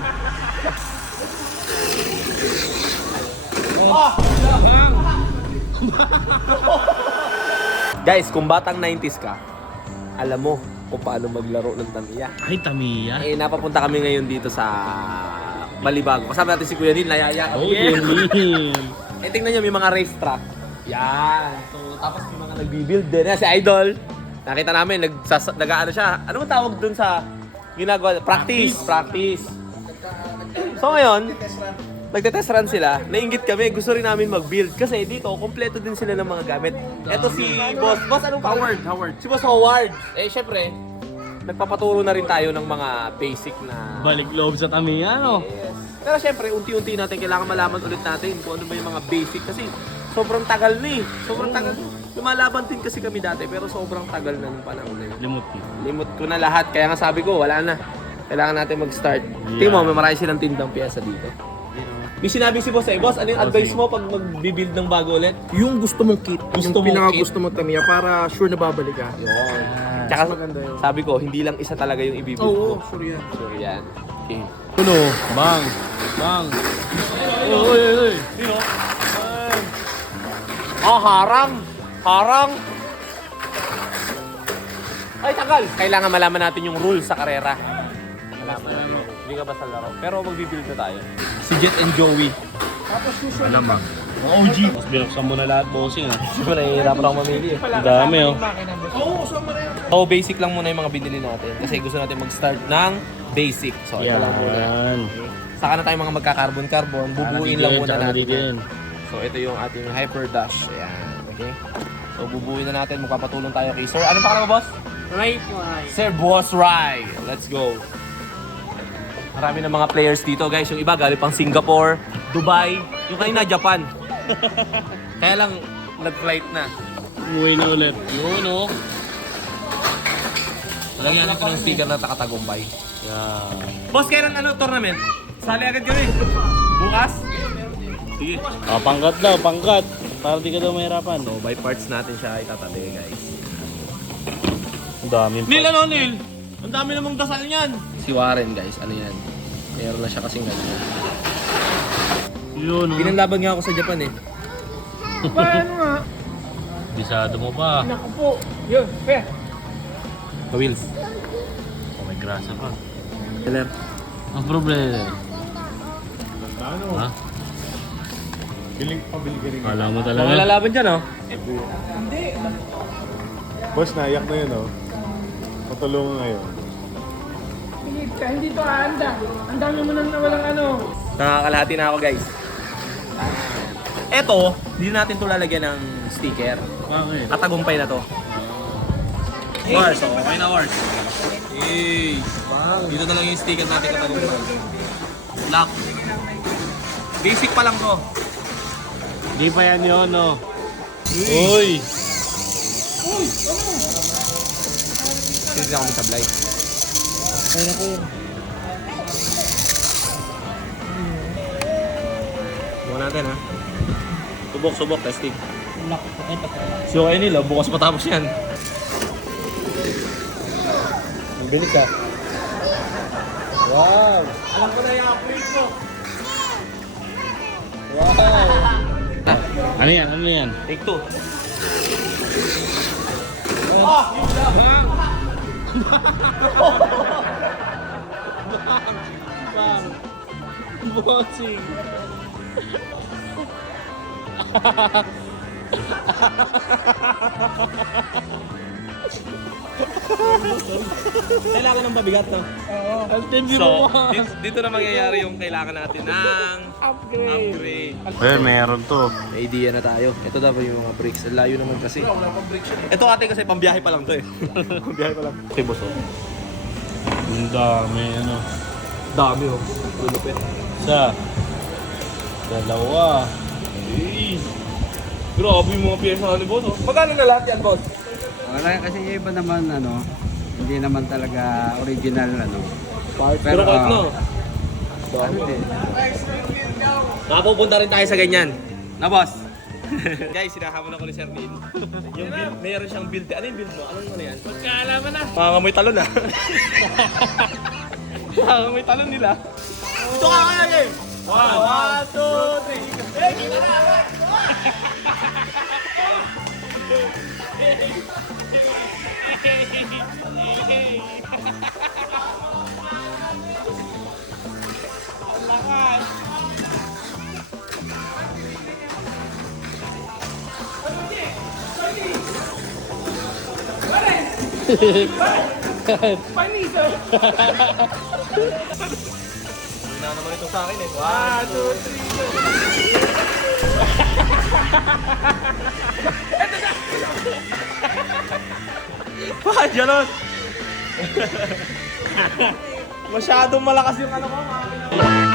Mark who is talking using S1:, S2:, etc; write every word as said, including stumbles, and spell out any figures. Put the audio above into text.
S1: Oh! Guys, kung batang nineties ka, alam mo kung paano maglaro ng Tamiya.
S2: Ay, Tamiya.
S1: Eh, napapunta kami ngayon dito sa Balibago. Kasama natin si Kuya Neil, nayaya
S2: Oh,
S1: kami.
S2: Neil.
S1: Eh, tingnan nyo, may mga racetrack. Yan. So, tapos may mga nagbibuild din. Yan, si Idol. Nakita namin, nagsas- nag-ano siya. Ano ang tawag dun sa ginagawa? Practice. Practice. So, ngayon, nagte-test run sila. Nainggit kami. Gusto rin namin mag-build. Kasi dito, kompleto din sila ng mga gamit. Eto si Boss. Boss, anong
S2: Howard, Howard.
S1: Si Boss Howard. Eh, syempre, nagpapaturo na rin tayo ng mga basic na...
S2: Balik loob sa Tamiya, no?
S1: Yes. Pero syempre, unti-unti natin kailangan malaman ulit natin kung ano ba yung mga basic. Kasi sobrang tagal na eh. Sobrang tagal. Lumalaban din kasi kami dati, pero sobrang tagal na nung panahon na yun.
S2: Limot mo.
S1: Limot ko na lahat. Kaya nga sabi ko, wala na. Kailangan natin mag-start.
S2: Yeah.
S1: Tingnan mo, may marami silang tindang piyesa dito. May sinabi si Boss eh, Boss, ano yung advice mo pag mag-build ng bago ulit?
S3: Yung gusto mong kit,
S1: Gusto
S3: yung
S1: mong
S3: pinaka
S1: kit.
S3: gusto mong Tamiya para sure na babalik ka.
S1: Yun. Tsaka
S3: mas maganda yun.
S1: sabi ko, hindi lang isa talaga yung i-build
S3: Oo,
S1: ko.
S3: sure yan.
S1: So yan. Okay.
S2: Uno, bang, bang. Oy, oy, oy.
S1: Ah, harang! Harang! Ay, tagal! Kailangan malaman natin yung rules sa karera. Malaman natin. Hindi ka basta laro. Pero magbibuild na tayo. Si Jet and Joey.
S2: Alam ah. O G. Mas binuksan mo na lahat, bossing ah.
S1: Hindi ko nahihirapan ako mamili eh.
S2: Ang dami oh.
S3: Oo, sama na yan.
S1: So, basic lang muna yung mga binili natin. Kasi gusto natin mag-start ng basic. So, ito lang muna.
S2: Yan.
S1: Saka na tayo mga magka-carbon-carbon. Bubuin lang muna natin.
S2: Yan.
S1: So, ito yung ating Hyper Dash. Ayan. Okay? So, bubuin na natin. Magpapatulong tayo kay Sir. Anong pangalan mo, boss?
S3: Right, right.
S1: Sir Boss Rai. Let's go. Marami ng mga players dito, guys. Yung iba galing pang Singapore, Dubai. Yung kanina, Japan. Kaya lang, nag-flight na.
S2: Umuwi na ulit. Yun oh.
S1: Lagyan natin ng sticker na takatagumpay.
S2: Yan.
S1: Boss, kailan ano tournament? Sali agad kami. Bukas? Sige.
S2: Ah, pangkat daw, pangkat. Para di ka daw mahirapan.
S1: So, by parts natin siya itatabi, guys.
S2: Ang daming
S1: Neil, ano, Neil? Ang dami namang dasal niyan. Si Warren, guys. Ano yan? Meron na siya kasing ganyan.
S2: Yun oh.
S1: Pinanlaban nga ako sa Japan eh.
S3: Paano nga?
S2: Bisado mo pa.
S3: Naku po. Yun, pe.
S1: Pa-wheels.
S2: Oh, may grasa pa.
S1: Kailan?
S2: Ang problema.
S3: Ano?
S2: Ha?
S3: Piling pabili ka rin.
S2: Kala mo
S1: Mga
S2: talaga.
S1: lalaban dyan, oh.
S4: Boss, naiyak na yun, oh. Patulungan ngayon.
S3: Pilit ka, hindi to aanda. Ang dami mo nang nawalang ano.
S1: Nakakalahati na ako, guys. Eto, hindi natin ito lalagyan ng sticker.
S2: Bakit?
S1: Katagumpay na to. Wars, oh, okay na Wars. Hey, dito na lang yung sticker natin katagumpay. Lock. Basic pa lang to.
S2: Di pa yan yun, no? Uy!
S1: Sige ako may sablay.
S3: Ay na po yun.
S1: Bukan natin, ha? Subok, subok, testing.
S3: Naku po, ay patay.
S1: So, kayo nila, bukas matapos yan. Bilis ka. Wow! Alam ko na yung upgrade ko. Wow!
S2: Ano yan? Ano yan?
S1: Take two. Ah! Yun lang!
S2: Bang! Bossing!
S1: Kailangan ng pabigat, no?
S3: Oo.
S2: Ang tindi
S1: So,
S2: mo pa!
S1: dito, dito na mangyayari yung kailangan natin ng
S3: Upgrade.
S1: upgrade.
S2: Well, meron to.
S1: May idea na tayo. Ito daw yung mga bricks. Ang layo naman kasi. Ito ate kasi pambiyahe pa lang to eh. Pambiyahe pa lang. Okay, boss. Oh.
S2: Ang dami, ano.
S1: Dami oh. Lulupit.
S2: Isa. Dalawa.
S1: Hey. Grabe yung mga pyesa ni boss oh. Magkano na lahat yan, boss?
S5: Wala kasi yung iba naman ano, hindi naman talaga original ano.
S1: Pero,
S5: Pero,
S1: kahit
S5: ah,
S1: na.
S5: Ano din?
S1: Nakapupunta rin tayo sa ganyan. Na boss? Guys, sinahamon ako ni Sir Neil. Yung build, mayroon siyang build. Ano yung build mo? Anong ano yan?
S3: Magkaalaman na.
S1: Mga may talon ah. Mga may talon nila. Ito ka kaya, game! One, one, two, three. Eh, kita na!
S3: Panisa!
S1: Hindi na naman ito sa akin eh. One, two, three, go! Bakit ganon? Masyadong malakas yung ano ko, mga